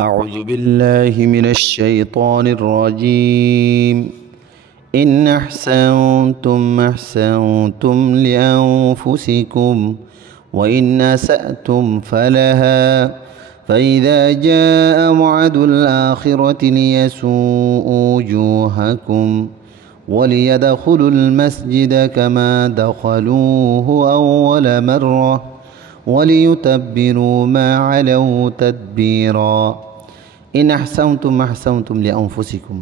أعوذ بالله من الشيطان الرجيم إن أحسنتم لأنفسكم وإن أسأتم فلها فإذا جاء وعد الآخرة ليسوءوا وجوهكم وليدخلوا المسجد كما دخلوه أول مرة وليتبروا ما علوا تدبيرا إن أحسنتم لأنفسكم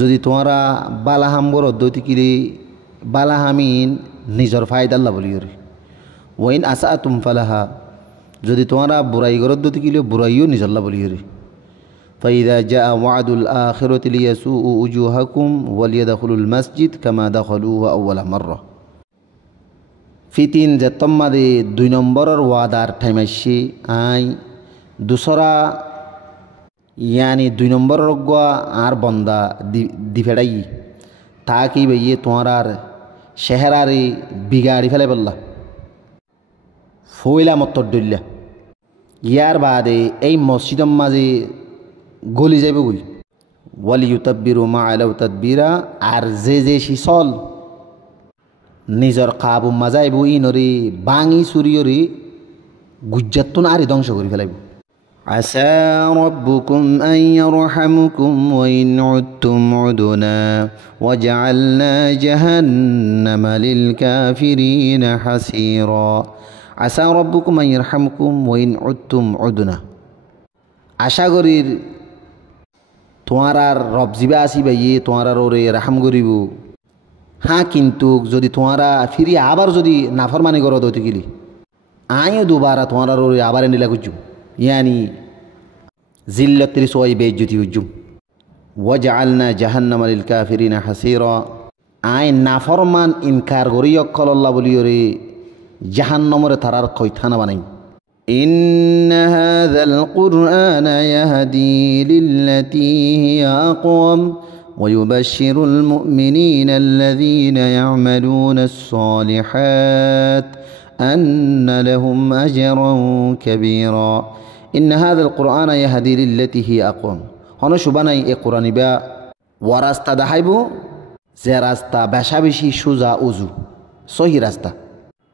যদি তোমরা বালাহাম্বর অদ্যতি কিরে বালাহামিন নিজর ফায়দা আল্লাহ বলিয়রে ওয়াইন আসাতুম ফালাহা যদি তোমরা বুরাই গরদ্যতি কিলে বুরাইও নিজর আল্লাহ বলিয়রে ফাইদা জাআ ওয়াদুল আখিরাতি লিয়াসুউ উজুহাকুম ওয়ালিয়াদখুলুল মসজিদ কামা দখলুহু আউওয়ালা মাররা ফিতিন যে তম্মাদে 2 নম্বরের ওয়াদার ঠাইমাইছি আই দুসরা यानी 2 নম্বর রগা আর বন্দা দিফেড়াই তা কি বইয়ে তোমার শেহরারে বিগাড়ি ফেলে বললা ফইলা মত দইলা ইয়ার বাদে এই মসজিদের মাঝে গলি যাইব গই ওয়ালি ইউতাব্বিরু মা আলাউ তাদবিরা আর যে শিসল নিজর কাবু মাজাইব ইনরে বাঙি সুরিয়রে গুজ্জাতুন আরি ধ্বংস করে ফেলাইব عسى ربكم أن يرحمكم وإن عدتم عدنا وجعلنا جهنم للكافرين حسيرا عسى ربكم أن يرحمكم وإن عدتم عدنا আশা করির তোমার রব জিবা আসিবা তোমার ওরে রাহাম করিব হ্যাঁ কিন্তু যদি তোমরা ফিরি আবার যদি নাফরমানি করো দইতে গেলি আইও দুবারা তোমার ওরে আবার নিলা কুজু यानी जिल्लतरी सोई बेइज्जती हुजुम वजअलना जहन्नम लिलकाफिरिन हसीरा आय नाफरमान इनकार गरी यक्कल अल्लाह बोलियोरे जहन्नमर तारार खयथाना बानाई إن هذا القرآن يهدي للتي هي أقوم ويبشر المؤمنين الذين يعملون الصالحات أن لهم أجرا كبيرا إن هذا القرآن يهدي للتي هي أقوم هنا شباناي القرآن با وراستا دحيبو زي راستا بشابشي شوزا أوزو صحيح راستا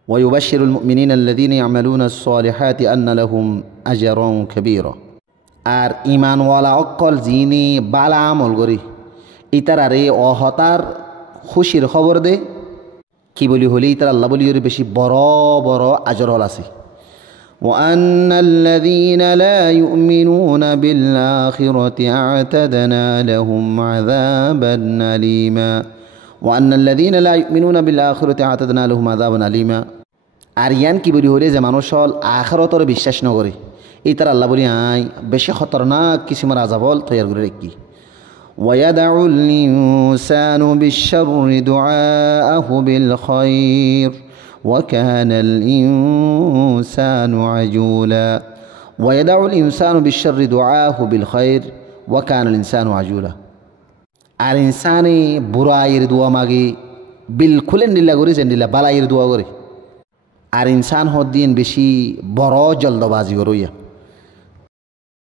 ويبشر المؤمنين الذين يعملون الصالحات أن لهم أجرا كبيرا আর ইমান ওয়ালা অকল যিনি বালা আমল করি ইতারারে অহতার খুশির খবর দে কি বলি হলে ইতার আল্লাহ বলিওরে বেশি বড় বড় আজর হল আছে وأن الذين لا يؤمنون بالآخرة أعتدنا لهم عذابا أليما وأن الذين لا يؤمنون بالآخرة أعتدنا لهم عذابا أليما আরিয়ান কি বলি হলে যে মানুষ হল আখিরাতরে বিশ্বাস নকরে ইতার আল্লাহ বলি আই বেশি খতরনাক কিসিমের আযাব তৈয়ার করে রাখি ويدع الإنسان بالشر دعاءه بالخير وكان الإنسان عجولا ويدع الإنسان بالشر دعاءه بالخير وكان الإنسان عجولا الإنسان براير دعاء ماغي بالكل ندلا غوري زندلا بالاير دعاء غوري الإنسان هو دين بشي برا جلدبازي غرويا